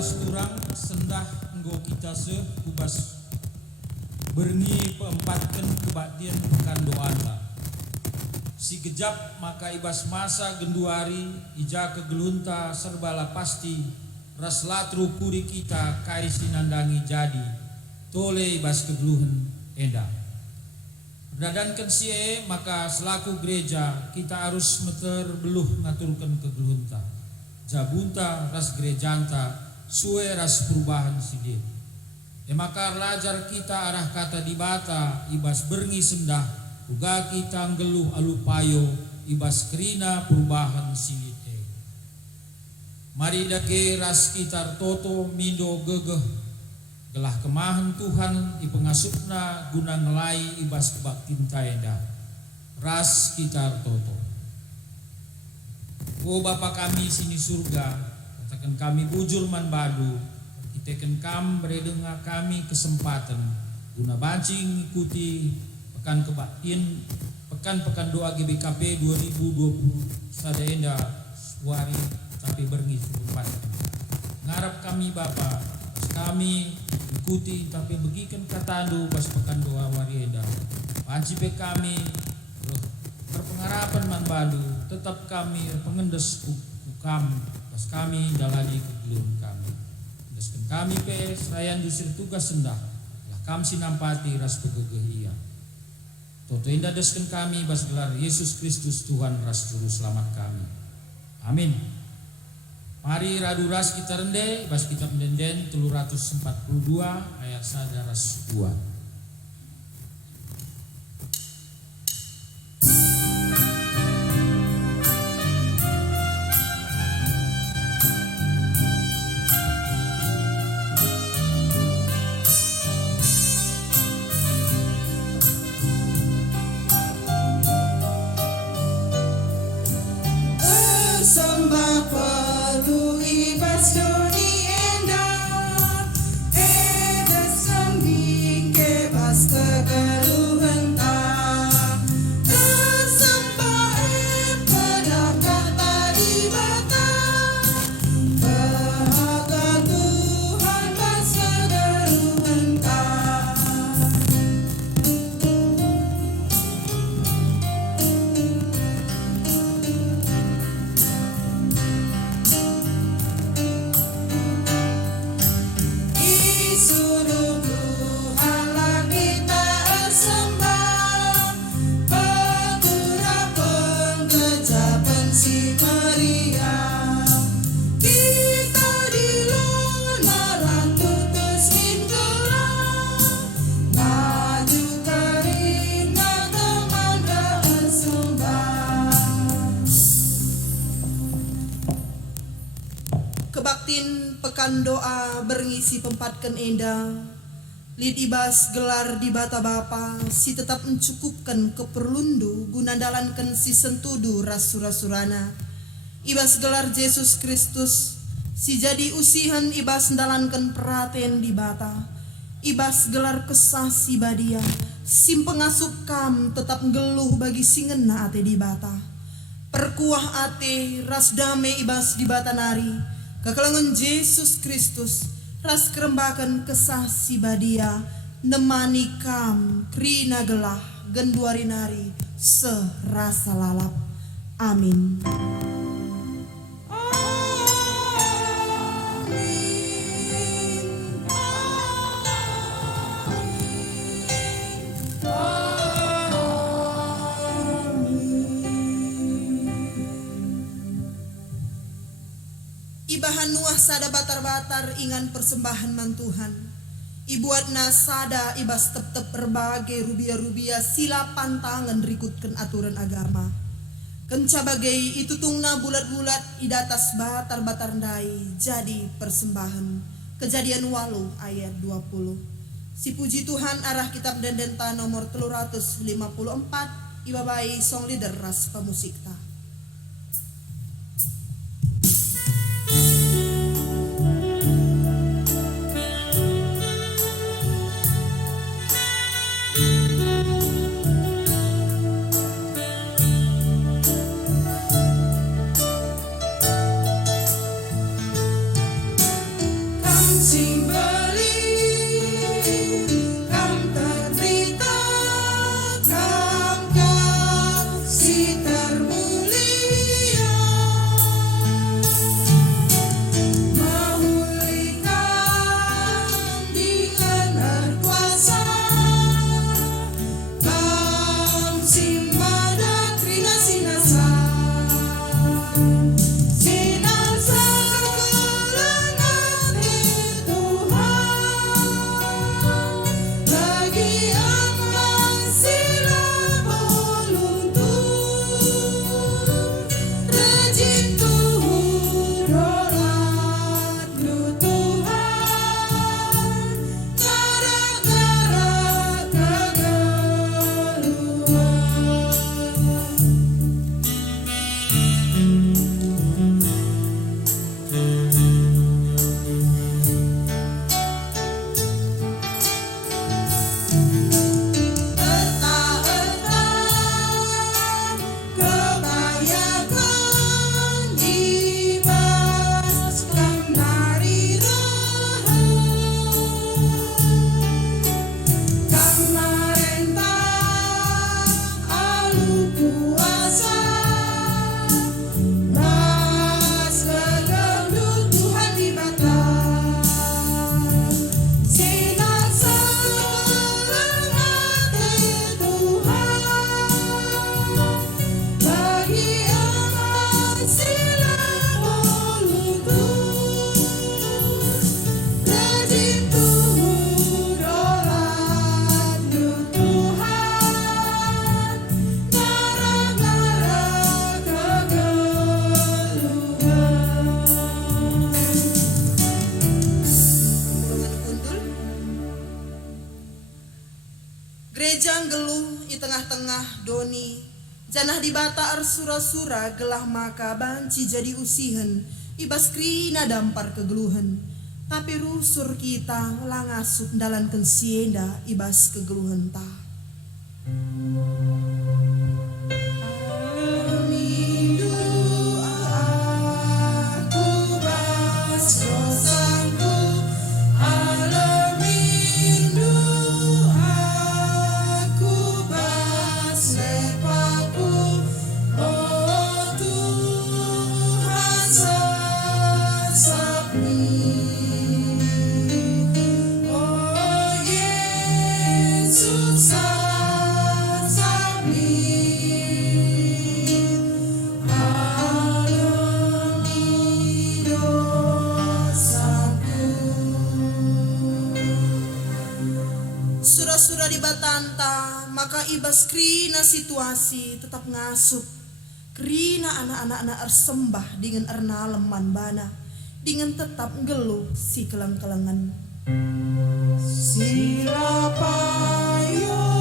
ras kurang sendah enggo kita kubas berngi peempatkan kebaktian pekan doanta. Si gejap maka ibas masa genduari ija kegelunta serbala pasti ras latru kuri kita kai sinandangi jadi tole ibas kegeluhan enda. Berdadankan sie maka selaku gereja kita harus meter beluh ngaturkan kegeluhunta. Jabunta ras gerejanta suwe ras perubahan sidin. Maka lajar kita arah kata dibata ibas berngi sendah uga kita ngeluh alupayo ibas kerina perubahan silite. Mari dage ras kita toto mindo gegeh gelah kemahan Tuhan ipengasupna guna ngelai ibas kebaktin taenda ras kita toto. O Bapa kami sini surga, katakan kami bujur man badu, kitakan kam beredenga kami kesempatan guna bancing ikuti pekan kebaktin pekan doa GBKP 2020 sadaenda wari sampai berngi sempat. Ngarap kami Bapa, kami ikuti tapi begikan katandu pas pekan doa warienda. Panci pe kami berpengharapan man badu tetap kami pengendes ukam pas kami dalani kegelun kami. Desken kami pe serayan dusir tugas sendah lah kam sinampati ras pegegeh ia. Toto indah desken kami bas gelar Yesus Kristus Tuhan ras juru selamat kami. Amin. Mari radu ras kita rende bas kitab Denden 342 ayat 1 ras 2. Pekan doa berngisi pempatkan enda lid ibas gelar di bata Bapa si tetap mencukupkan keperlundu guna dalankan si sentudu rasura-surana ibas gelar Yesus Kristus si jadi usihan ibas dalankan peraten di bata ibas gelar kesah si badia sim pengasup kam tetap ngeluh bagi singena ate di bata perkuah ate ras dame ibas di bata nari kekelangan Yesus Kristus ras kerembakan kesah si badia nemani kam krina gelah genduari nari serasa lalap. Amin. Ibahan nuah sada batar-batar ingan persembahan man Tuhan. Ibuatna sada ibas tep-tep berbagai rubia-rubia sila pantangan rikutkan aturan agama. Kenca bagai itu tungna bulat-bulat idatas batar-batar ndai jadi persembahan. Kejadian 8 ayat 20. Si puji Tuhan arah kitab Dendenta nomor 354 ibabai song leader ras pemusikta. Janah di bata ar sura-sura gelah maka banci jadi usihen, ibas krina dampar kegeluhan. Tapi rusur kita langasup dalan kensienda ibas kegeluhan ta. Sura-sura di batanta, maka ibas krina situasi tetap ngasup. Krina anak-anak ersembah dengan erna leman bana, dengan tetap ngeluh si kelang-kelangan. Sila payo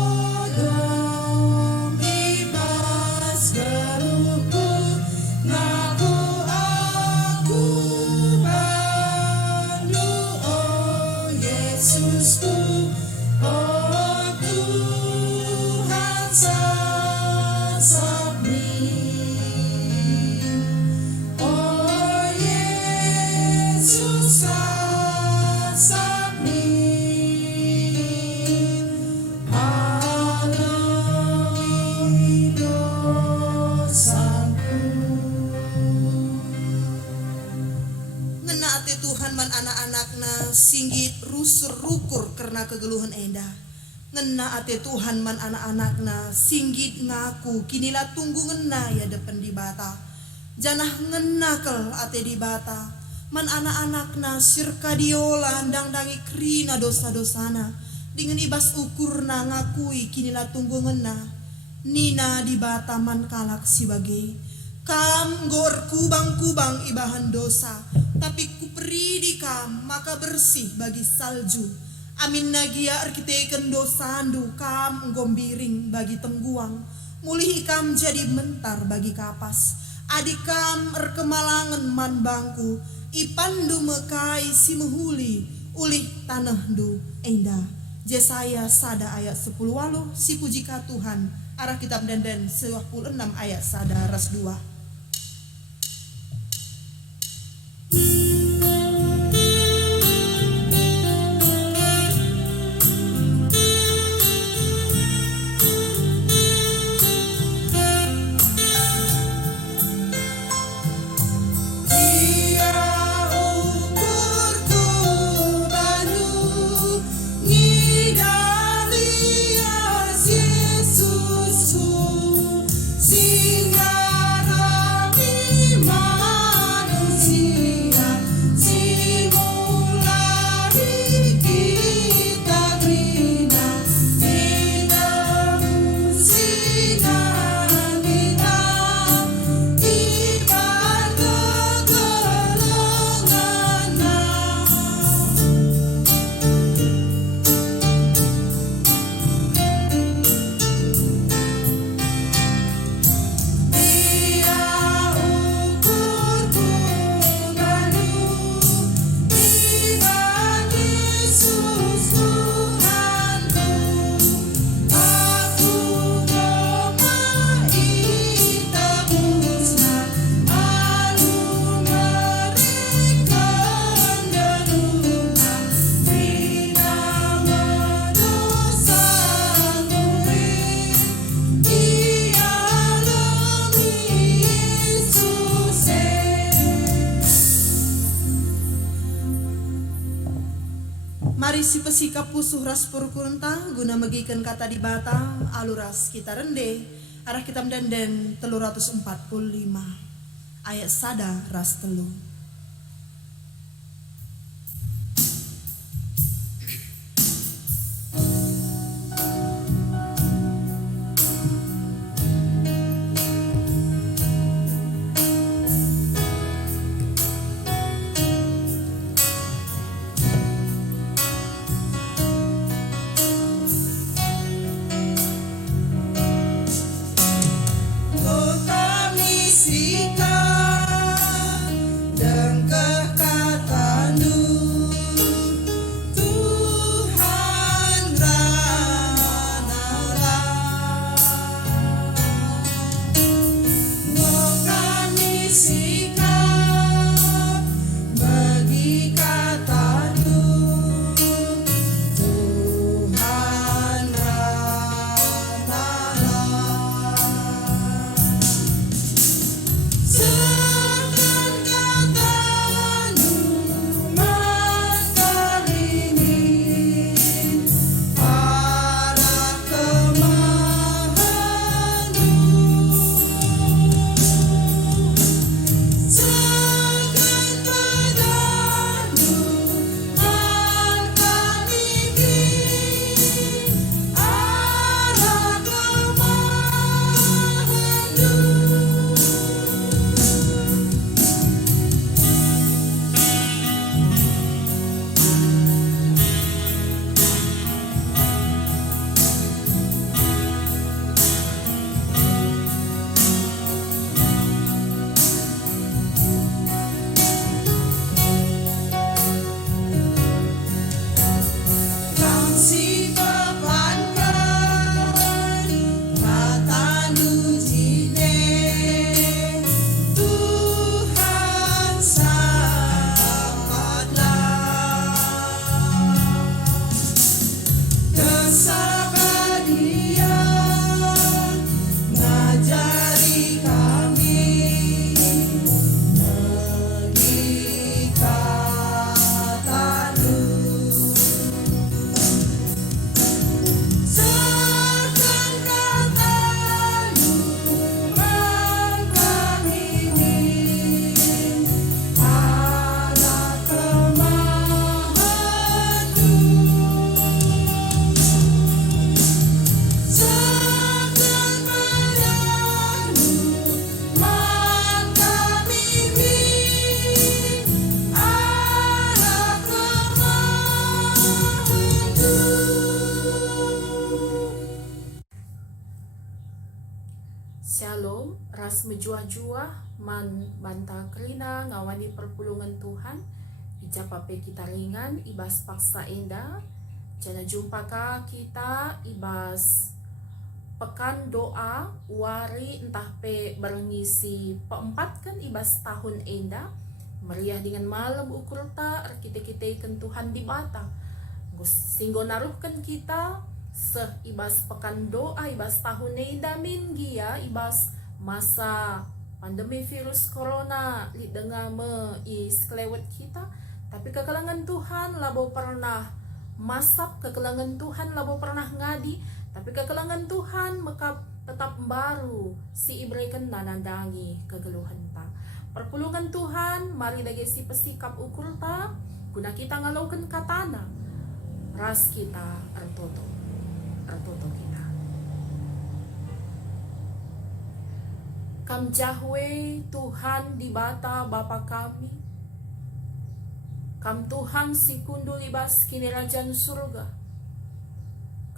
dam ibas geluhku, ngaku aku bandu oh Yesusku. Oh Tuhan sasabni, oh Yesus sasabni, ampuni dosaku. Ngena ate Tuhan man anak-anakna singgit rusur rukur karena kegeluhan enda. Ngena ate Tuhan man anak-anakna singgit ngaku kinilah tunggu ngena ya depan di bata. Janah ngena kel ate di bata man anak-anakna sirka diola dangdangi krina dosa-dosana dengan ibas ukurna ngakui kinilah tunggu ngena. Nina di bata man kalak sibagai kam gor kubang-kubang ibahan dosa, tapi kuperi di kam maka bersih bagi salju. Amin nagia arkiteken dosandu kam gombiring bagi tengguang, mulih ikam jadi mentar bagi kapas. Adik kam erkemalangan man bangku, ipandu mekai si mehuli, ulih tanah du endah. Jesaya sada ayat 10 walu si pujika Tuhan, arah kitab Denden 26 ayat sada ras 2. Mari si pesikap pusuh ras purkurenta guna megikan kata di bata aluras kita rende arah kitab Denden 345 ayat sada ras telu. mejuah-juah man banta kerina ngawani perpulungan Tuhan ijapape kita ringan ibas paksa enda jana jumpa ka kita ibas pekan doa wari entah pe berngisi peempat kan ibas tahun enda meriah dengan malam ukur ta kita Tuhan di bata singgo naruhkan kita ibas pekan doa ibas tahun enda minggi ya ibas masa pandemi virus corona li dengar kelewat kita tapi kekelangan Tuhan labo pernah masap kekelangan Tuhan labo pernah ngadi tapi kekelangan Tuhan maka tetap baru si ibrekan nanandangi kegeluhan ta perpulungan Tuhan mari lagi si pesikap ukur ta guna kita ngalaukan katana ras kita ertoto kita Kam Jahwe Tuhan di bata Bapa kami Kam Tuhan si kundul ibas kini Rajan surga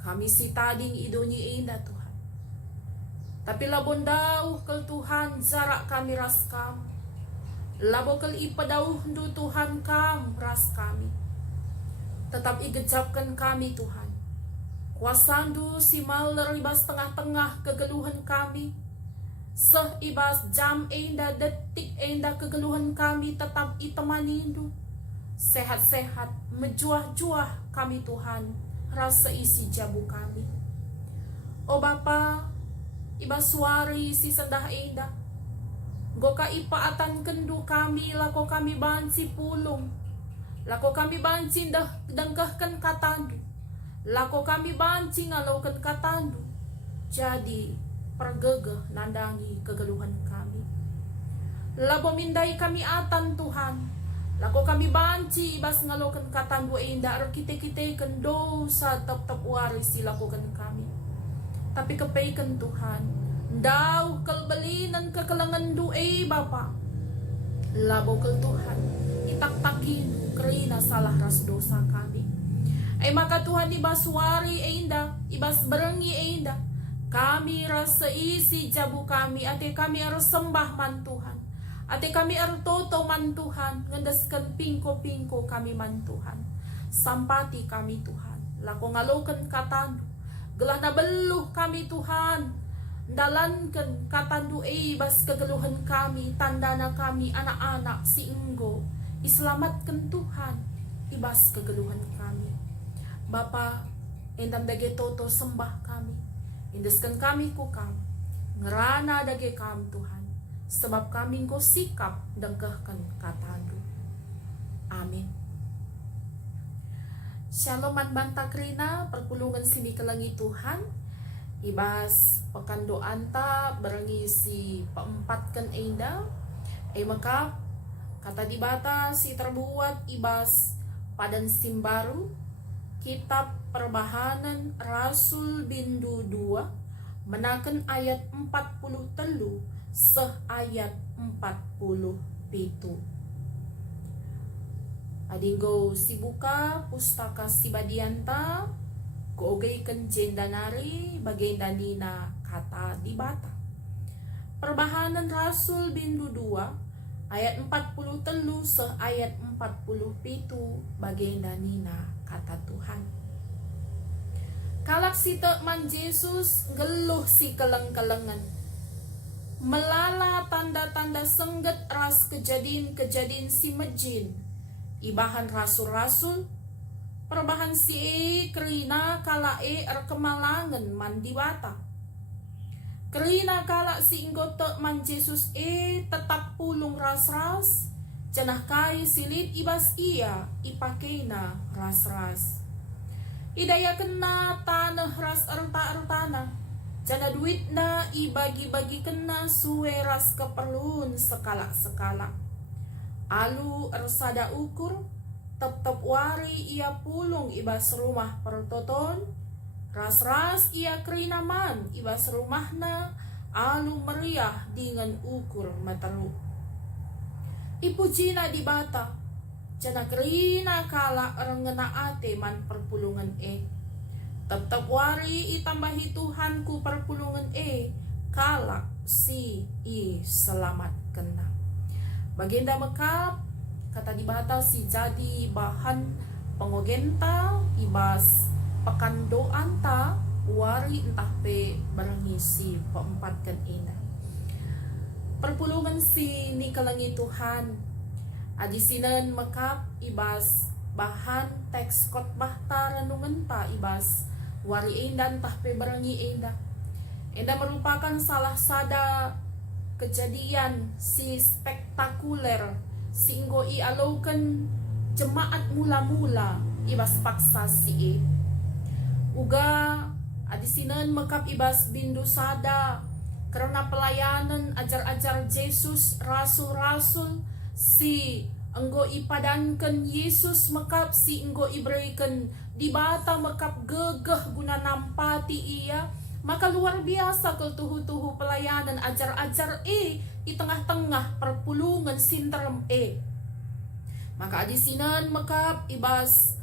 kami si tading idonyi indah Tuhan tapi labon dauh kel Tuhan jarak kami ras kam labo kel ipadauh du Tuhan kam ras kami tetap igejapkan kami Tuhan kuasandu si maler ibas tengah-tengah kegeluhan kami ibas jam enda detik enda kegeluhan kami tetap itemanindu sehat-sehat mejuah-juah kami Tuhan rasa isi jabu kami o Bapa ibas suari si sendah enda goka ipaatan kendu kami lako kami bansi pulung lako kami banci dengkahkan katandu lako kami banci ngalaukan katandu jadi pergegeh nandangi kegeluhan kami labo mindai kami atan Tuhan lako kami banci ibas ngalaukan katandu indah kita dosa tetap waris dilakukan kami tapi kepaikan Tuhan dau kelbelinan kekelangan du'e Bapa labo kel Tuhan itak-takin kerina salah ras dosa kami maka Tuhan ibas wari indah ibas berengi indah kami rasa isi jabu kami ate kami harus sembah man Tuhan ate kami harus toto man Tuhan ngendaskan pingko kami man Tuhan sampati kami Tuhan lako ngalokan katandu gelah na beluh kami Tuhan dalankan katandu ibas kegeluhan kami tandana kami anak-anak si enggo iselamatkan Tuhan ibas kegeluhan kami Bapa endam dage toto sembah kami indeskan kami kukam ngerana dage kam Tuhan sebab kami engkau sikap dengkahkan katandu amin. Shalom man bantakrina perpulungan sini kelangi Tuhan ibas pekan doanta berengisi peempatkan enda maka kata di bata si terbuat ibas padan simbaru kitab perbahanan Rasul bindu 2 menaken ayat 40 telu ayat 40 pitu adinggo sibuka pustaka sibadianta googayken jendanari bagendanina kata di bata perbahanan Rasul bindu 2 ayat 40 telu ayat 40 pitu bagendanina kata Tuhan kalak si man Yesus geluh si keleng-kelengan melala tanda-tanda sengget ras kejadian si mejin ibahan rasul-rasul perbahan si kerina kala kemalangan mandiwata kerina kala si inggote man Yesus tetap pulung ras-ras janah kai silid ibas ia ipakena ras-ras idaya kena tanah ras erta-ertana jana duit na ibagi-bagi kena suwe ras keperluan sekala-sekala alu ersada ukur tetap wari ia pulung ibas rumah pertoton ras-ras ia kerinaman ibas rumahna alu meriah dengan ukur materu ipujina di bata jana kerina kala rengena ate man perpulungan tetap wari itambahi Tuhanku perpulungan kala si i selamat kena. Bagenda mekap kata dibata si jadi bahan pengogenta ibas pekandoan ta wari entah pe berngisi peempatkan ina. Perpulungan si ni kalangi Tuhan adisinan mekap ibas bahan teks khotbah ta renungan ta ibas wari indan tah pe berangi indah. Indah merupakan salah sada kejadian si spektakuler singgo i alaukan jemaat mula-mula ibas paksa si uga adisinan mekap ibas bindu sada karena pelayanan ajar-ajar Yesus rasul-rasul si enggo ipadankan Yesus mekap si enggo iberikan dibata mekap gegeh guna nampati ia, maka luar biasa ketuhu-tuhu pelayanan ajar-ajar i tengah-tengah perpulungan sinterem maka adisinan mekap ibas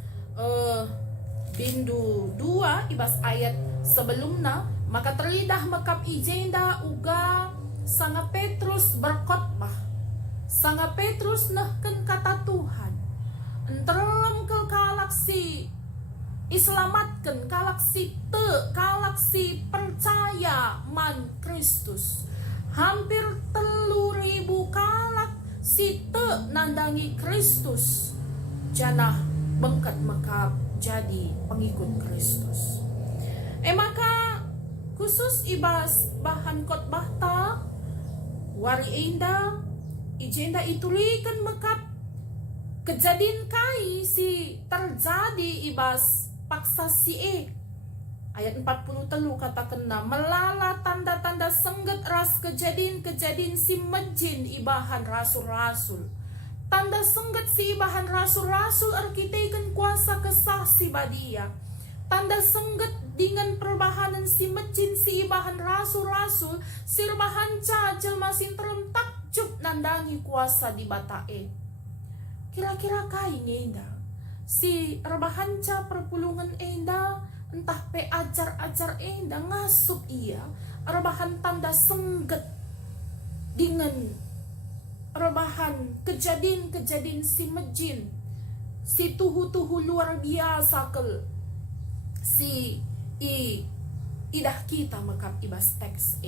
bindu 2 ibas ayat sebelumna maka terlidah mekap ijenda uga Sanga Petrus berkhotbah. Sanga Petrus nahken kata Tuhan enterem ke galaksi iselamatkan galaksi galaksi percaya man Kristus hampir 3.000 kalak si nandangi Kristus janah bengkat mekap jadi pengikut Kristus. Maka khusus ibas bahan khotbah ta wari indah ijenda itulikan mekap kejadian kai si terjadi ibas paksa si ayat 40 telu kata kena melala tanda-tanda sengget ras kejadian si mejin ibahan rasul-rasul. Tanda sengget si ibahan rasul-rasul arkiteken kuasa kesah si badia. Tanda sengget dengan perbahanan si mejin si ibahan rasul-rasul sirbahan cajel masin terem takjub nandangi kuasa di batae. Kira-kira kainya indah si rebahanca perpulungan enda entah pe ajar-ajar enda ngasup ia rebahan tanda sengget dengan rebahan kejadian si mejin si tuhu-tuhu luar biasa kel si idah kita mekap ibas teks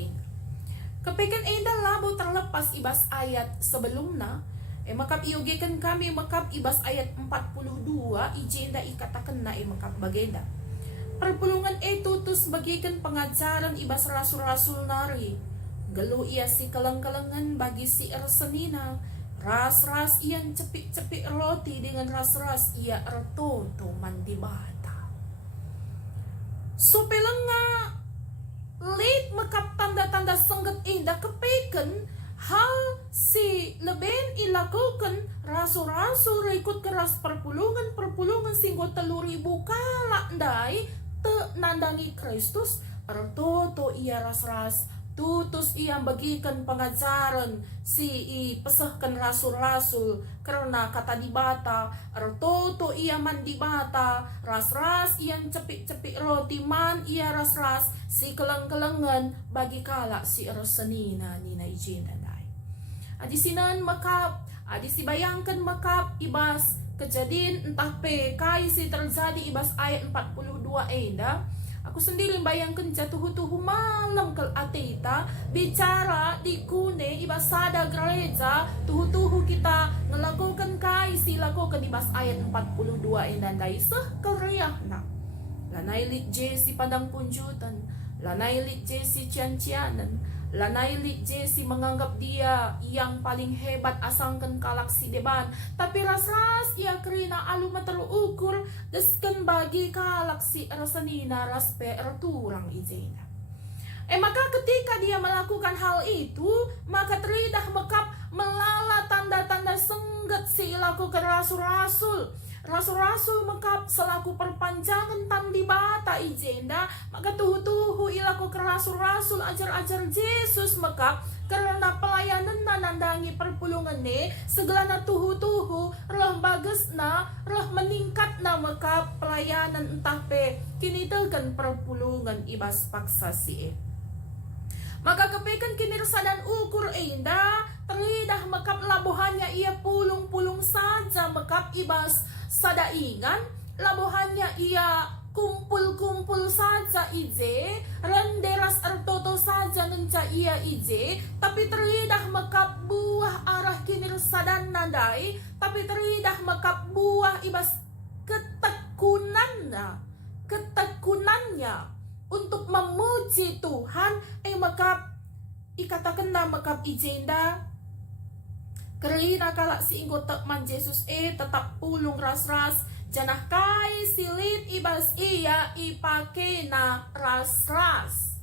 kepekan enda labo terlepas ibas ayat sebelumna mekap iugekan kami mekap ibas ayat 42 ijenda ikatakan na mekap bagenda perpulungan tutus bagikan pengajaran ibas rasul-rasul nari gelu ia si keleng-kelengan bagi si ersenina ras-ras ian cepik-cepik roti dengan ras-ras ia ertoto mandi bata sopelenga late mekap tanda-tanda sengget indah kepekan hal si leben ilakukan rasul-rasul ikut keras perpulungan singgo 3.000 kalak ndai te nandangi Kristus ertoto ia ras-ras tutus ia bagikan pengajaran si pesahkan rasul-rasul karena kata dibata ertoto ia mandi bata ras-ras ian cepik-cepik roti man ia ras-ras si keleng-kelengan bagi kalak si ersenina nina ijena adisinan mekap adisi bayangkan mekap ibas kejadian entah pe kai si terjadi ibas ayat 42 enda aku sendiri bayangkan jatuh-tuhu malam kel atita bicara di kune ibas sada gereja tuhu-tuhu kita ngelakukan kai si lakukan ibas ayat 42 enda dai seh keriahna lanai lit si padang punjutan lanai lit si cian-cianan lanai lit si menganggap dia yang paling hebat asangkan kalak si deban tapi ras-ras ia kerina aluma terukur desken bagi kalak si rasanina raspe erturang ijena maka ketika dia melakukan hal itu maka teridah mekap melala tanda-tanda sengget si lakukan rasul-rasul mekap selaku perpanjangan tandi bata ijenda maka tuhu-tuhu ilaku ke rasul-rasul ajar-ajar Yesus mekap karena pelayanan nandangi perpulungan segelana tuhu-tuhu roh bagesna roh meningkatna mekap pelayanan entah pe kini tegan perpulungan ibas paksa si Maka kepekan kinirsa dan ukur enda terlidah mekap labuhannya ia pulung-pulung saja mekap ibas sadaingan, labuhannya ia kumpul-kumpul saja ije, renderas ertoto saja ngenca ia ije, tapi teridah mekap buah arah kinirsa dan nadai, tapi teridah mekap buah ibas ketekunannya untuk memuji Tuhan, mekap ikatakan na mekap ijenda kerina kalak si inggo tekman Yesus tetap pulung ras-ras janah kai silit ibas iya ipake na ras-ras.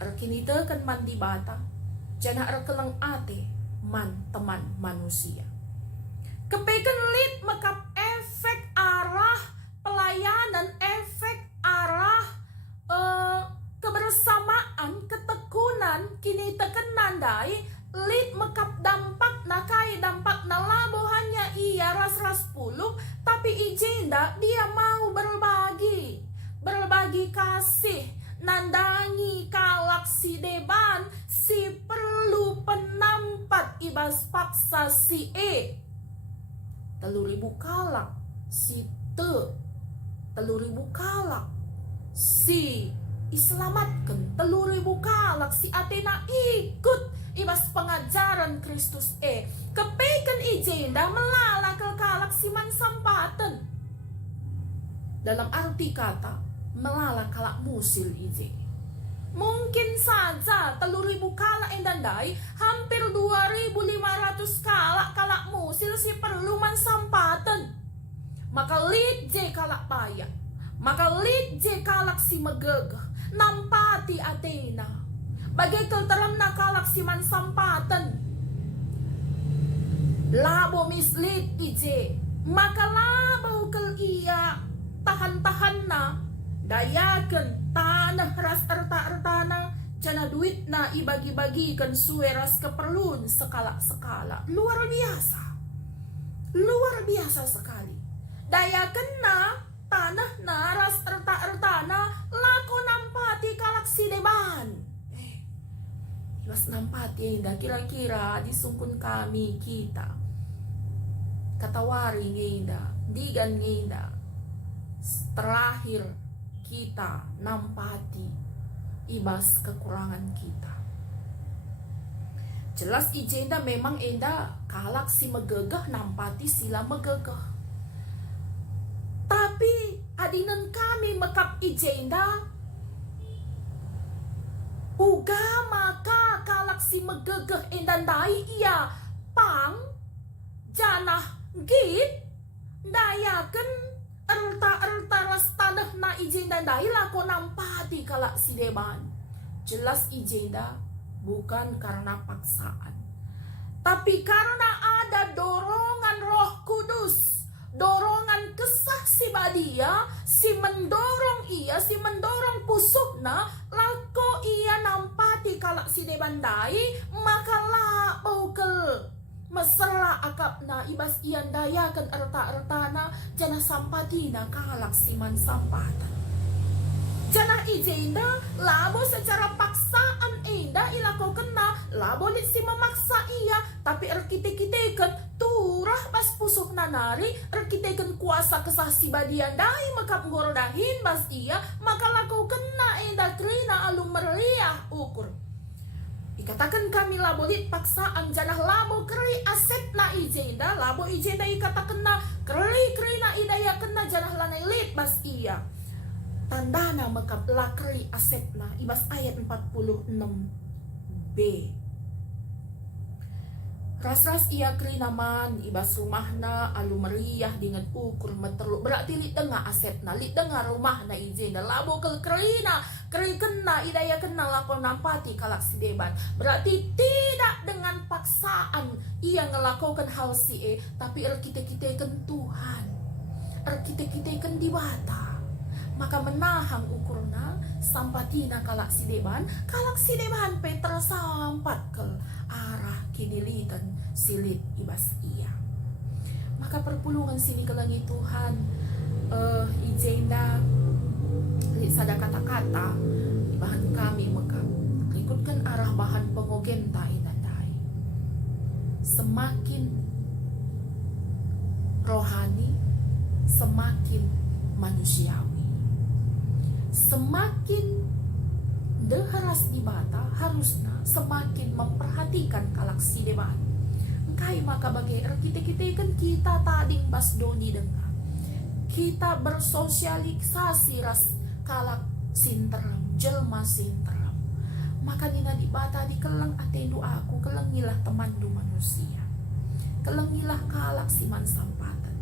Erkinita kan man di bata janah erkeleng ate man teman manusia. Kepekan lit mekap efek arah pelayanan, efek arah kebersamaan, ketekunan kini teken nandai lit mekap dampak nakai dampak nalabohannya ia ras-ras puluh, tapi ijenda dia mau berbagi kasih nandangi kalak si deban si perlu penampat ibas paksa si 3.000 kalak si 3.000 kalak si iselamatkan 3.000 kalak si Athena ikut ibas pengajaran Kristus kepekan ijenda melala ke kalak si mansampaten dalam arti kata melala kalak musil ije. Mungkin saja 3.000 kalak endandai hampir 2.500 kalak musil si perlu mansampaten. Maka lid je kalak payah, maka lid je kalak si megegeh nampati Athena bagai kelteram na kalak si mansampaten labo mislit ije, maka labo kel iya tahan-tahan na dayaken tanah ras erta-ertana jana duit na ibagi-bagikan sueras keperluan sekala-sekala. Luar biasa sekali. Dayaken na tanah na ras erta-ertana lako nampati kalak sineban. Ibas nampati indah kira-kira disungkun kami kita katawari nginda digan nginda terakhir kita nampati ibas kekurangan kita. Jelas ijenda memang enda kalak si megegah nampati sila megegah. Tapi adinan kami mekap ijenda uga maka kalak si megegah endandai iya pang janah git dayaken erta ras tanah na ijenda dai lako nampati kalak si deban. Jelas ijenda bukan karena paksaan, tapi karena ada dorongan Roh Kudus, dorongan kesah si badia, si mendorong pusuhna lako ia nampati kalak si deban dai, maka labau kel mesra akapna ibas ian dayakan erta-ertana jana sampatina kalak siman sampatan. Jana ijenda labo secara paksaan enda ilako kena labo lit si memaksa iya, tapi erkite-kiteken turah bas pusuh nanari erkiteken kuasa kesah si badian dai makap ngorodahin bas iya, maka lako kena enda krina alum meriah ukur. Ikatakan kami labolit paksaan janah labo keri aset na ijenda, labo ijenda ikatakan na keri na idaya kena janah lanai lit bas iya. Tandana mekap la keri aset na ibas ayat 46b. Ras-ras ia keri naman ibas rumahna alu meriah dengan ukur meterlu, berarti lit dengar aset na, lit dengar rumahna ijenda, labo kel kerina keri kena idaya kena lakon nampati kalak si deban, berarti tidak dengan paksaan ia ngelakukan hal si tapi erkite-kiteken Tuhan, erkite-kiteken dibata, maka menahang ukurna sampatina kalak si deban Petra sampat ke arah kinilitan silit ibas iya. Maka perpulungan sini ke langit Tuhan ijenda sada kata-kata bahan kami mekap ikutkan arah bahan pengogen ta inandai. Semakin rohani, semakin manusiawi, semakin deharas di bata harusnya semakin memperhatikan galaksi debat. Engkai maka bagi kita kan kita tading bas doni dengar. Kita bersosialisasi ras kalak sinteram, jelma sinteram. Maka nina di bata di kelang atendu aku, kelengilah temandu manusia. Kelengilah kalak siman sampatan.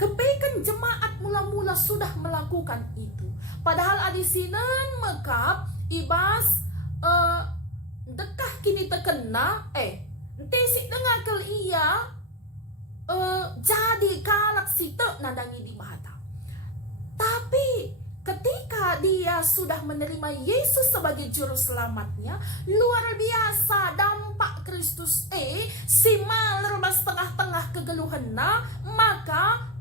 Kebaikan jemaat mula-mula sudah melakukan itu. Padahal adisinan mekap ibas dekah kini terkena tesik dengakel iya jadi kalak site nadangi di mata. Tapi ketika dia sudah menerima Yesus sebagai juru selamatnya, luar biasa dampak Kristus si maler tengah-tengah kegeluhanna, maka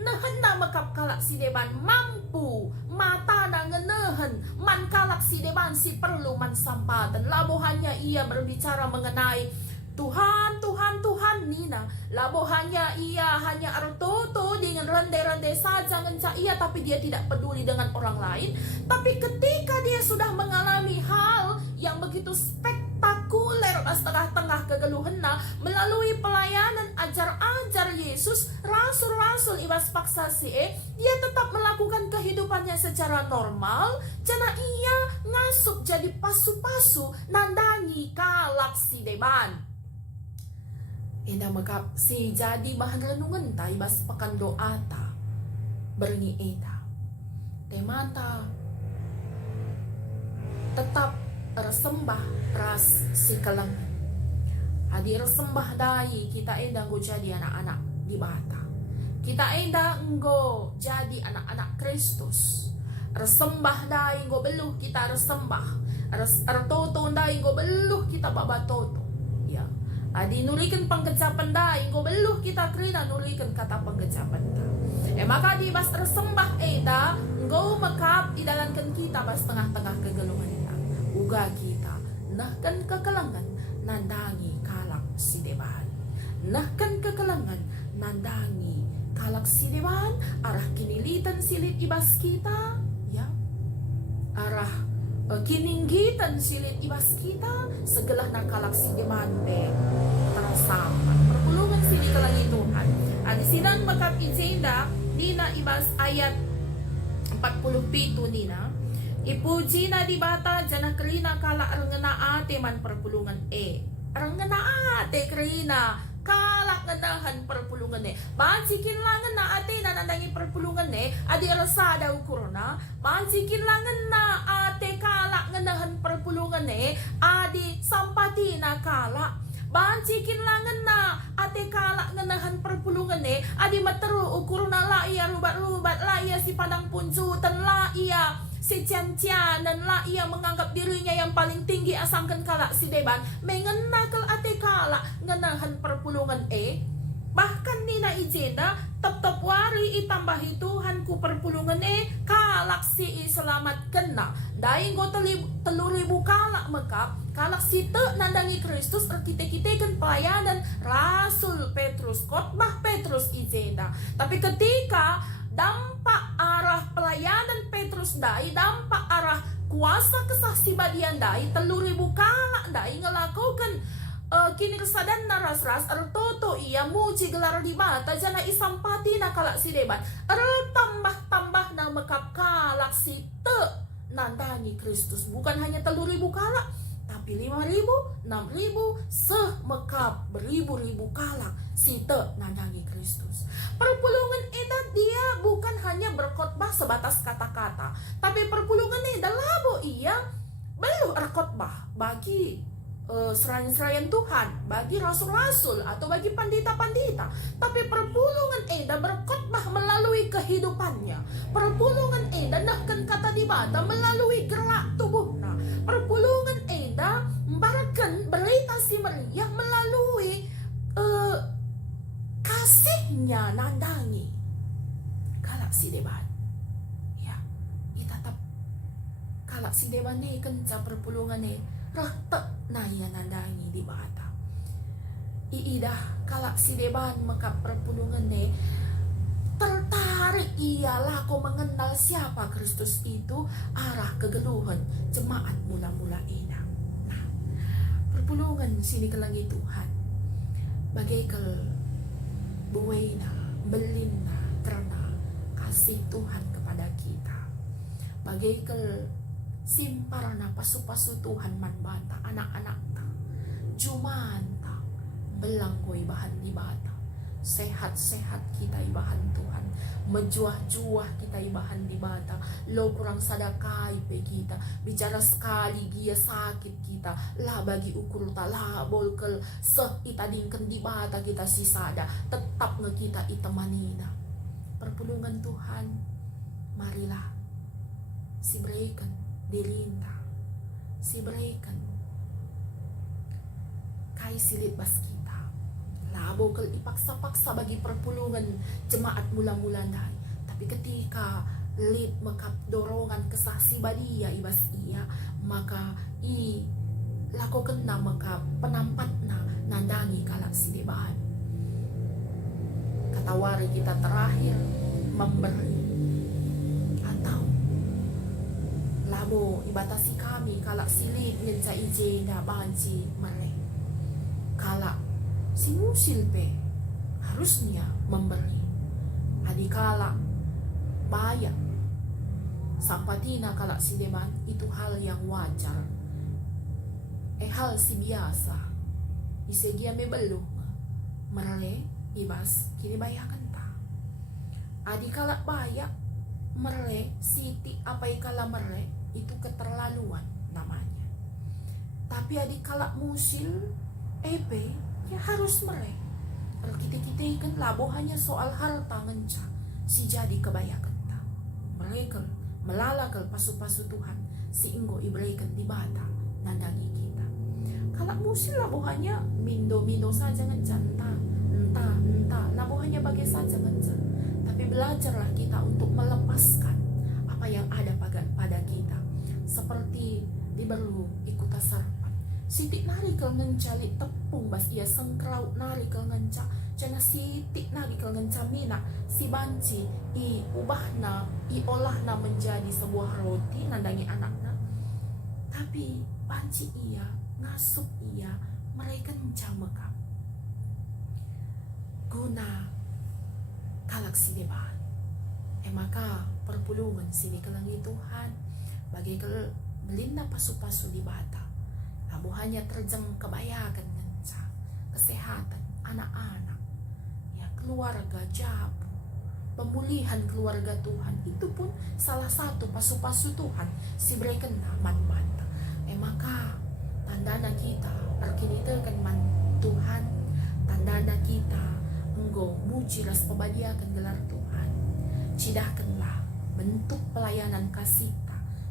nehena mekap kalak si deban mampu mata na ngenehen man kalak si deban si perlu man sampatan. Labohannya ia berbicara mengenai Tuhan nina. Labohannya ia hanya artoto dengan rande-rande saja ngenca ia, tapi dia tidak peduli dengan orang lain. Tapi ketika dia sudah mengalami hal yang begitu spektakuler pas tengah-tengah kegeluhanna melalui pelayanan ajar Yesus, rasul-rasul ibas paksa dia tetap melakukan kehidupannya secara normal. Jana ia ngasup jadi pasu-pasu nandangi kalak si deban. Indah mekap si jadi bahan renungan ta ibas pekan doa ta berengi eta temata tetap resembah ras si keleng. Hadir sembah dai kita enda nggo jadi anak-anak di bata. Kita enda nggo jadi anak-anak Kristus. Resembah dai nggo beluh kita resembah. Ertoto dai nggo beluh kita babatoto. Ya. Adi nulikan pengkecapan dai nggo beluh kita krina nulikan kata pengkecapan ta. Maka di bas resembah eta nggo mekap idalankan kita bas tengah-tengah kegeluhan ta. Uga kita nahkan kekelangan nandangi kalak si deban. Nahkan kekelangan nandangi kalak si deban, arah kinilitan silit ibas kita, ya. Arah kininggitan silit ibas kita, segelah na kalak si deban terasapan. Perpulungan sini kelangi Tuhan. Adi sidang makap ijenda nina ibas ayat 47 nina. Ipuji na di bata jana kerina kala arengena ate man perpulungan arengena ate kerina kala ngenahan perpulungan bansikin langan na ate na nandangi perpulungan adi rasa daw kurona bansikin langan na ate kala ngenahan perpulungan adi sampati na kala bansikin langan na ate kala ngenahan perpulungan adi materu ukur na la iya rubat-rubat la iya si padang punjutan la iya si cian-cianan la ia menganggap dirinya yang paling tinggi asangkan kala si deban mengenakal ate kala ngenahan perpulungan bahkan nina ijenda tetap wari itambahi Tuhan ku perpulungan kalak si selamat kena daing go 3.000 kalak mekap kalak si te nandangi Kristus kita kan pelayanan Rasul Petrus khotbah Petrus ijenda. Tapi ketika dampak arah pelayanan Petrus dai, dampak arah kuasa kesaksibadian dai 3.000 kalak dai ngelakukan kini kesadan naras-ras ertoto ia muji gelar di mata jana isampati na kalak si deban tambah-tambah na mekap kalak si te nandangi Kristus. Bukan hanya 3.000 kalak, tapi 5.000, 6.000, mekap beribu-ribu kalak si te nandangi Kristus. Perpulungan eta dia bukan hanya berkhotbah sebatas kata-kata, tapi perpulungan ini labo ia belum berkhotbah bagi serayan-serayan Tuhan, bagi rasul-rasul atau bagi pandita-pandita, tapi perpulungan eda berkhotbah melalui kehidupannya. Perpulungan eda nahkan kata di mata melalui gerak tubuhnya. Perpulungan eda membarakan berita si meriah melalui kasihnya nandangi kalak si debat. Ya, kita tetap kalak si debane kenca perpulungan rahtek na iya nandangi di bata. Iidah kalak si deban maka perpulungan tertarik ia lako mengenal siapa Kristus itu, arah kegeluhan jemaat mula-mula ina. Nah, perpulungan sini kelangi Tuhan bagaikan buwena belina karena kasih Tuhan kepada kita, bagaikan simparana pasu-pasu Tuhan manbata anak-anak ta jumanta belangkoi bahan di bata, sehat-sehat kita ibahan Tuhan, menjuah-juah kita ibahan di bata, lo kurang sadakai pe kita, bicara sekali gia sakit kita, lah bagi ukur ta lah bolkel seh itadingken di bata kita sisada, tetap nge kita itemanina. Perpulungan Tuhan, marilah si berikan dirinta, si berikan kai silit bas kita. Labo kel ipaksa-paksa bagi perpulungan jemaat mula-mula dai. Tapi ketika lid mekap dorongan kesasi badia ibas ia, maka i lako kena mekap penampat na nandangi kalak si deban. Katawari kita terakhir memberi atau labo ibatasi kami kalak silid ngenca ije na banci merek kalak si musil pe harusnya memberi adikala bayar sampatina kalak si deban itu hal yang wajar, hal si biasa isegia me belum merle ibas kini bayakan ta adikala bayak merle siti apa ikala merle itu keterlaluan namanya, tapi adikala musil ya harus merek. Kalau kita kan labo hanya soal harta ngenca si jadi kebayakan ta. Mereka melalakal pasu-pasu Tuhan si inggo ibreikan di bata nandangi kita. Kalau musil labo hanya mindo saja ngenca entah labo hanya bagai saja ngenca. Tapi belajarlah kita untuk melepaskan apa yang ada pada kita. Seperti di berlu ikut sarpan. Sitik nari kel ngencali tepung bas ia sengkraut nari kel ngenca cina sitik nari kel ngenca mina si banci i ubahna i olahna menjadi sebuah roti nandangi anakna, tapi banci ia ngasup ia mereka ngenca mekap guna kalak si deban. Maka perpulungan sini kelangi Tuhan bagai kel belinda pasu-pasu di bata. Kamu hanya terjang kebayakan ngenca, kesehatan anak-anak, ya keluarga jabu, pemulihan keluarga Tuhan itu pun salah satu pasu-pasu Tuhan si berikan man banta. Maka tandana kita perkinitakan man Tuhan, tandana kita enggo muji ras pebadiakan gelar Tuhan, cidahkanlah bentuk pelayanan kasih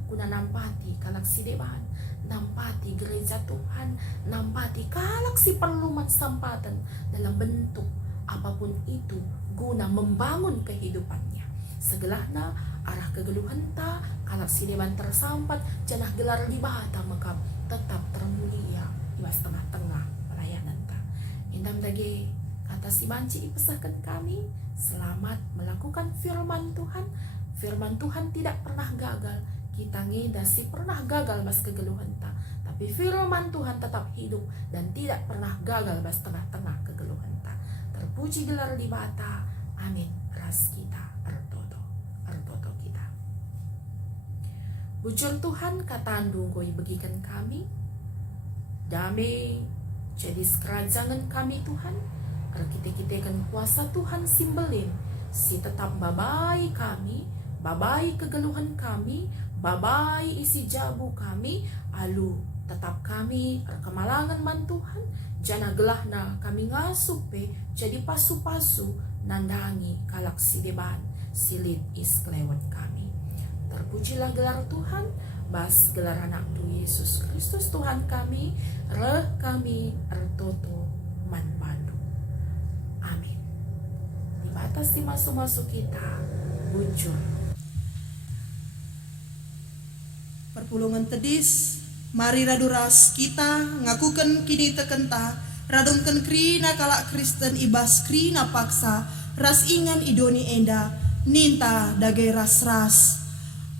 kuna nampati kalak si deban, nampati gereja Tuhan, nampati kalak si perluman sampatan dalam bentuk apapun itu guna membangun kehidupannya. Segelahna arah kegeluhan ta kalak si deban tersampat janah gelar di bata maka tetap termulia di tengah-tengah pelayanan ta. Indam dage kata si banci ipesahkan kami selamat melakukan firman Tuhan. Firman Tuhan tidak pernah gagal. Kita ngedasi pernah gagal bas kegeluhan ta, tapi firman Tuhan tetap hidup dan tidak pernah gagal bas tengah-tengah kegeluhan ta. Terpuji gelar di bata, amin. Ras kita ertoto kita. Bujur Tuhan katandung goi bagikan kami, damai jadi kerajaan kami Tuhan. Kita kan kuasa Tuhan simbelin, si tetap babai kami, babai kegeluhan kami, babai isi jabu kami, alu tetap kami kemalangan man Tuhan, jana gelahna kami ngasupe jadi pasu-pasu nandangi kalak si deban silit is kelewat kami. Terpujilah gelar Tuhan, bas gelar anak tu Yesus Kristus Tuhan kami, reh kami ertoto man bandu. Amin. Di batas di masuk-masuk kita bujur. Perpulungan tedis, mari raduras kita ngakukan kini tekenta, radungkan krina kalak Kristen ibas krina paksa, ras ingan idoni enda, ninta dagai ras-ras.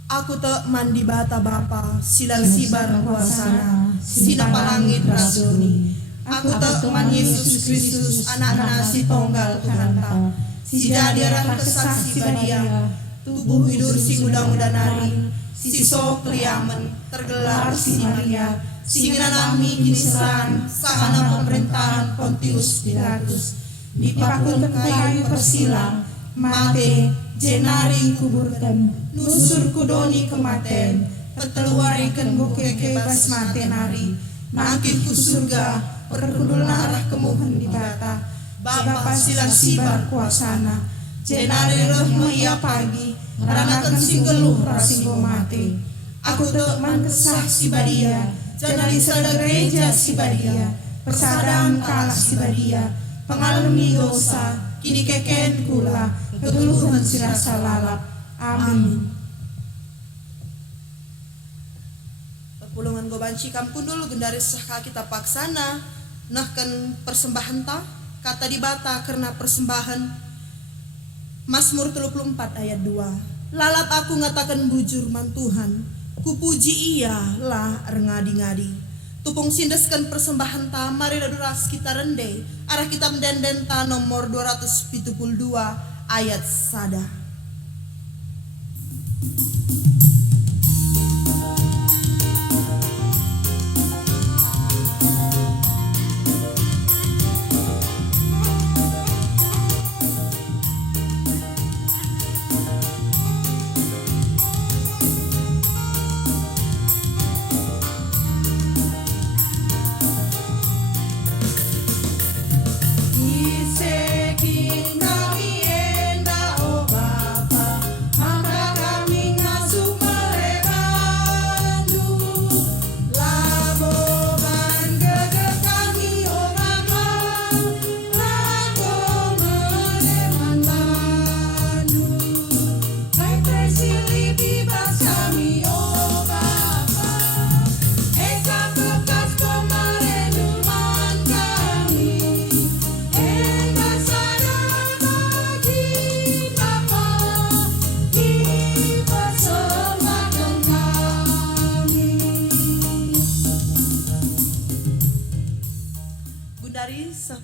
Aku te mandi bata bapa, silar sibar kuasana, sinapalangit rasuni. Aku te man Yesus Kristus, anak-anak si tonggal Tuhan ta, si jadiran kesaksi badia, tubuh hidur si muda-muda nari, si sok liamen, tergelar si Maria, si nami kinisan, sahana pemerintahan Pontius Pilatus, dipakul kayu persilang, mate, jenari kuburkan, nusur kudoni kematen, peteluarikan bukeke bas mate nari, makin ku surga, perkudul arah kemuhan di bata, Bapa silang sibar kuasana, jenari rohmu ia pagi, ranakan singgeluh rasinggo mati. Aku teman kesah si badia, jenari sada gereja si badia, persadaan kalah si badia, pengalami dosa, kini keken kula, ketuluhan si rasa lalap. Amin. Perpulungan gobanci kampundul gendaris sah kita paksana, nahkan persembahan ta, kata di bata karena persembahan. Mazmur 34 ayat 2. Lalap aku ngatakan bujur man Tuhan, kupuji ia lah rengadi-ngadi. Tupung sindeskan persembahan ta, mari raduras kita rende, arah kita mendenden ta nomor 272 ayat sada.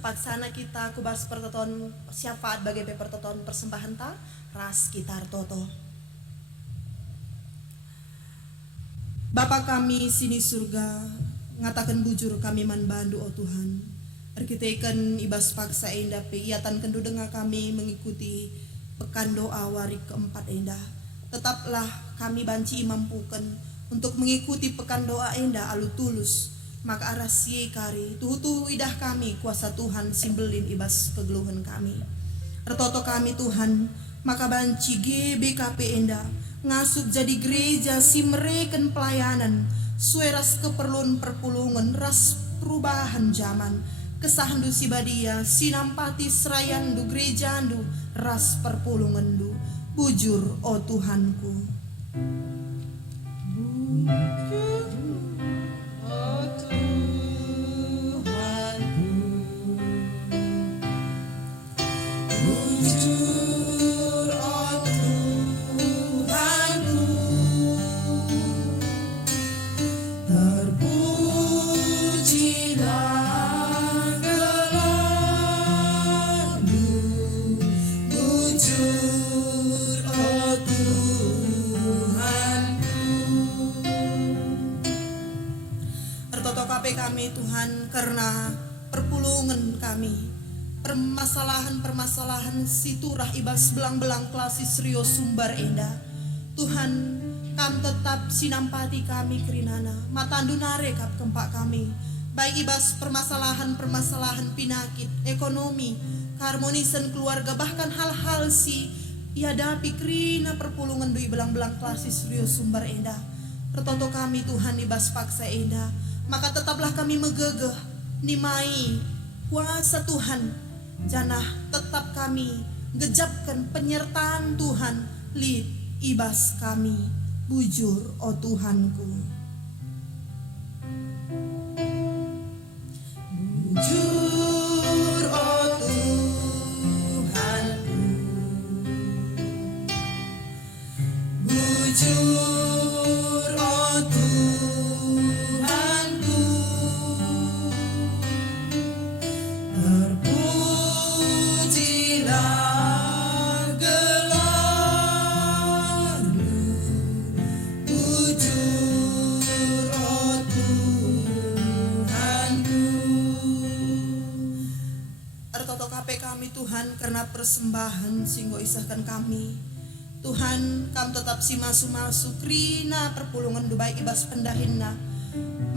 Paksana kita kubas pertoton syafaat bagi pertoton persembahan ta ras kitar toto. Bapa kami sini surga, ngatakan bujur kami man bandu o Tuhan. Arkiteken ibas paksa endah piatan kendu dengar kami mengikuti pekan doa warik keempat endah. Tetaplah kami banci mampukan untuk mengikuti pekan doa endah alu tulus. Maka arasye kari tuhu idah kami kuasa Tuhan simbelin ibas kegeluhan kami. Retoto kami Tuhan, maka banci GBKP enda ngasup jadi gereja si mereken pelayanan sueras keperluan perpulungan ras perubahan zaman kesahandu si badia sinampati serayandu gerejandu ras perpulungandu bujur o Tuhanku. Bujur. Kami Tuhan karena perpulungan kami permasalahan si turah ibas belang-belang klasis Rio sumbar endah Tuhan kam tetap sinampati kami kerinana matandu nare kap kempak kami baik ibas permasalahan pinakit ekonomi keharmonisan keluarga bahkan hal-hal si ihadapi krina perpulungan dui belang-belang klasis Rio sumbar endah retoto kami Tuhan ibas paksa endah maka tetaplah kami megegeh nimai kuasa Tuhan janah tetap kami gejapkan penyertaan Tuhan lid ibas kami Bujur, oh Tuhanku. Bujur, oh Tuhanku. Bujur, oh Tuhanku. Terpujilah gelar-Mu. Bujur, oh Tuhanku. Artoto kape kami Tuhan, karena persembahan singgo isahkan kami Tuhan, kam tetap si masu-masu krina perpulungan dubai ibas pendahinna.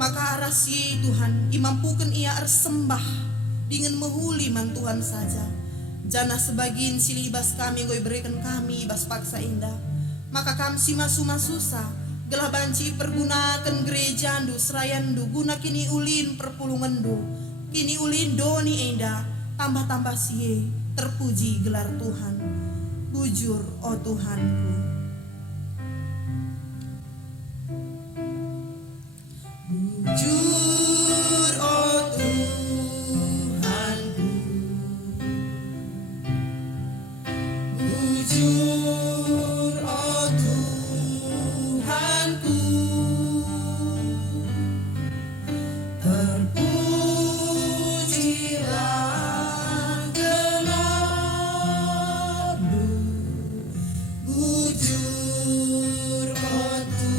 Maka arasi Tuhan imampukan ia ersembah dengan mehuli man Tuhan saja. Jana sebagian sili ibas kami goi berikan kami ibas paksa indah. Maka kam si masu-masusa gelah banci pergunakan gereja ndu serayandu guna kini ulin perpulungan du. Kini ulin doni indah tambah-tambah siye terpuji gelar Tuhan. Bujur, oh Tuhanku. Bujur, oh Tuhanku. Bujur, oh Tuhanku. Terpujilah gelar-Mu. Bujur, oh Tuhanku.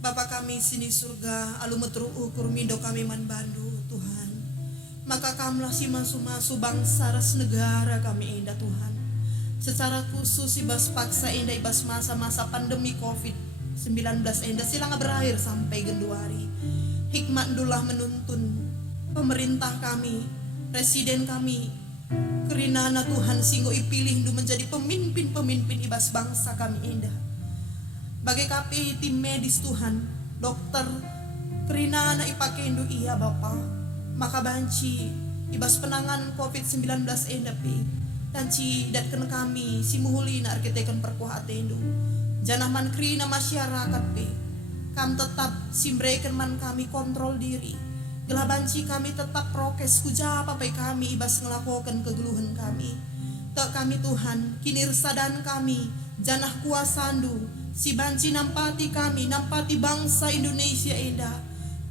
Bapa kami sini surga, alumetru ukur mindo kami man bandu Tuhan. Maka kamlah si masu-masu bangsa ras negara kami indah Tuhan. Secara khusus ibas paksa indah ibas masa-masa pandemi COVID-19 indah silang berakhir sampai genduari. Hikmat dulah menuntun pemerintah kami, presiden kami, kerinana Tuhan singgo ipilih du menjadi pemimpin-pemimpin ibas bangsa kami indah. Bagai KPI tim medis Tuhan, dokter, kerinana ipake indu iya Bapa. Maka banci ibas penanganan COVID-19 indah pi. Tanci datkan kami si muhuli na arkiteken perkuah atendu. Janah man krina masyarakat pe. Kam tetap simbrekan man kami kontrol diri. Gelah banci kami tetap prokes kujapa pe kami ibas ngelakokan kegeluhan kami. Tak kami Tuhan kini resadan kami janah kuasandu. Si banci nampati kami, nampati bangsa Indonesia indah.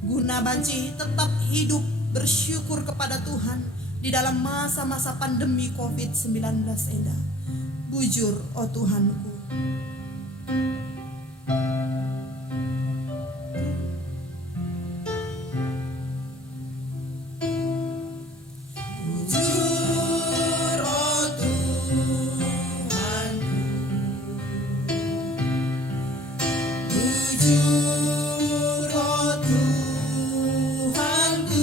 Guna banci tetap hidup bersyukur kepada Tuhan di dalam masa-masa pandemi COVID-19 indah. Bujur, oh Tuhanku. Bujur, oh Tuhanku. Bujur, oh Tuhanku.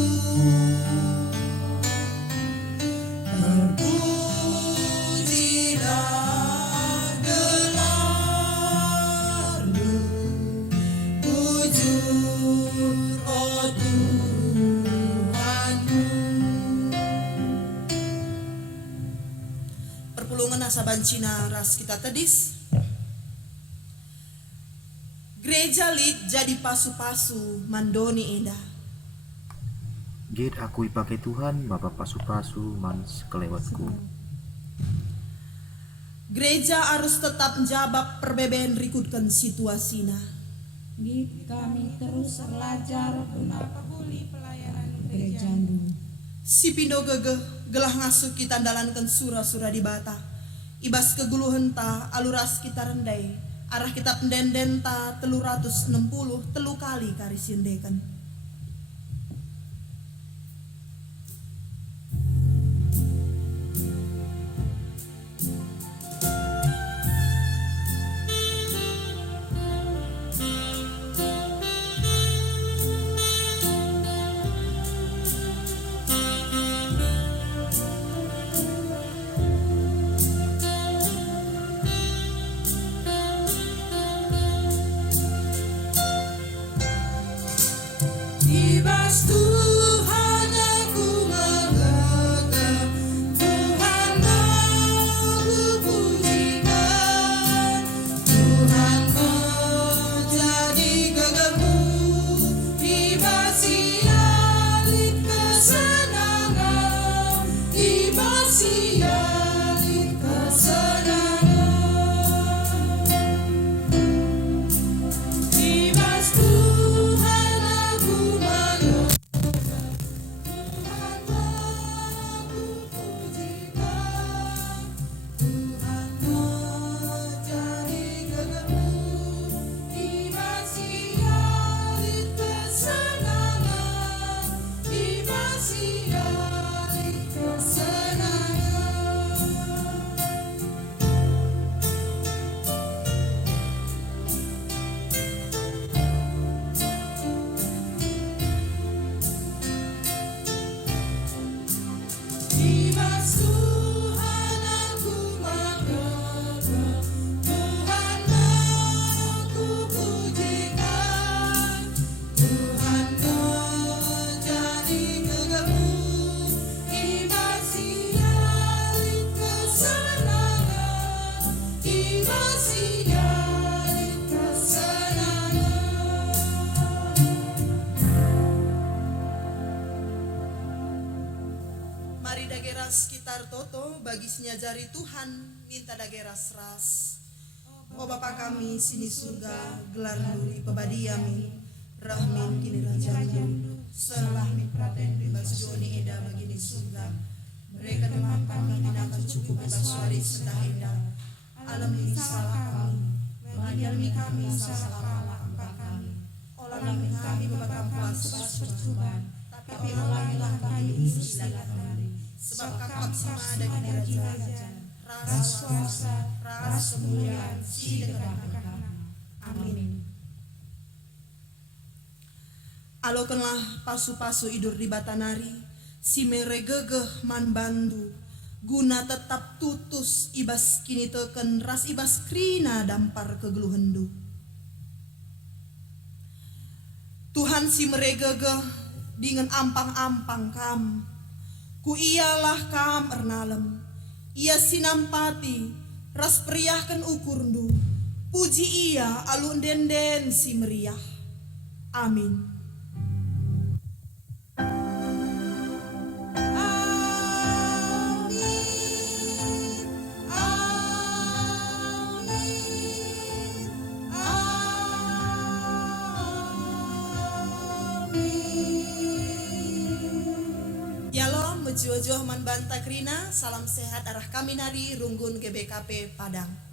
Terpujilah gelar-Mu. Bujur, oh Tuhanku. Perpulungan asa bancina ras kita tedis. Gereja lit jadi pasu-pasu mandoni indah. Git aku ipake Tuhan, Bapa pasu-pasu mans kelewatku. Gereja harus tetap menjabak perbedaan rikutkan situasina. Git kami terus belajar guna peduli pelayanan gereja ndu. Si pindo gegeh gelah ngasuh kita dalankan surah-surah di bata. Ibas keguluhan ta aluras kita rendai. Arah kita pendenden ta 360 telu kali karisindekan. Mari dageras sekitar toto bagi jari Tuhan minta dageras ras. O Bapa kami sini surga gelar nuri pebadiami rahmin kini rajamu selah mi praten bebas joni eda bagi di surga. Mereka teman kami akan cukup bebas waris sendah eda. Alam ini salah kami mengajarmi kami salah kala empat kami. Olah kami membakar puas percobaan. Tapi olahlah kami istilah kami. Sebab kakak sama ada di kerajaan, ras kuasa, ras kemuliaan, si dekat. Amin. Alokenlah pasu-pasu idur di batanari, si meregegeh man bandu, guna tetap tutus ibas kini teken ras ibas krina dampar kegelu hendu. Tuhan si meregegeh dengan ampang-ampang kam, ku ialah kam ernalem, ia sinampati ras periahkan ukur ndu, puji ia alun denden si meriah. Amin. Yalo mejojoh man banta krina, salam sehat arah kami nari runggun GBKP Padang.